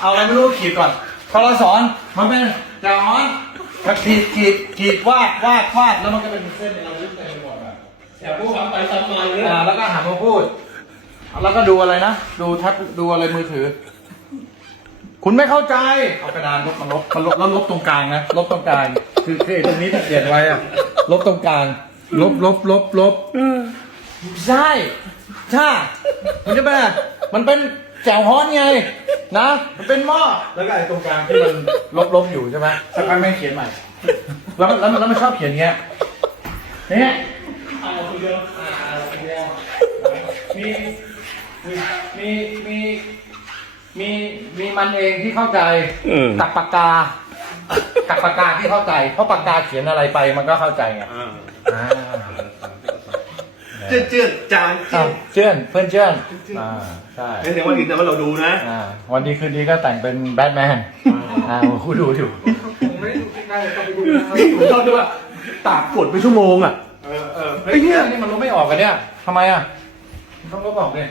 เอาอะไรไม่รู้ขีดก่อนพอเราสอนมันเป็นแจวฮ้อนก็ขีดขีดขีดวาดวาดวาดแล้วมันก็เป็นเส้นเราลึกเต็มไปหมดอะอย่าพูดซ้ำไปซ้ำมาอย่างเงี้ยอ่าแล้วก็หันมาพูด แล้วก็ดูอะไรนะ ดูแท็บดูอะไรมือถือ คุณไม่เข้าใจ เอากระดานลบมาลบมาลบแล้วลบตรงกลางนะลบตรงกลาง คือคือไอ้ตรงนี้ที่เขียนไว้อะลบตรงกลาง ลบลบลบลบใช่ใช่มันจะเป็นอะไรมันเป็นแจ่วฮ้อนไง นะ มันเป็นหม้อแล้วก็ไอ้ตรงกลางที่มันลบลบอยู่ใช่ไหมสักพักแม่งเขียนใหม่ แล้วมันแล้วมันแล้วมันชอบเขียนอย่างเงี้ยเนี่ยเอาคนเดียวมีมีมีมีมีมีมันเองที่เข้าใจกับปากกา กับปากกาที่เข้าใจ เพราะปากกาเขียนอะไรไปมันก็เข้าใจไงอ่าเจื้อนเจื้อนจานอ้าวเชื่อนเพื่อนเชื่อนอ่าใช่ไม่ใช่ว่าดินนะว่าเราดูนะอ่าวันดีคืนดีก็แต่งเป็นแบทแมนอ่าคุณดูอยู่ ผมไม่ได้ดูใกล้ๆต้องไปดูนะผมชอบด้วยว่าตากฝนไปชั่วโมงอะ เออเออเฮ้ยเนี่ยนี่มันลบไม่ออกกันเนี่ยทำไมอะต้องลบออกเนี่ย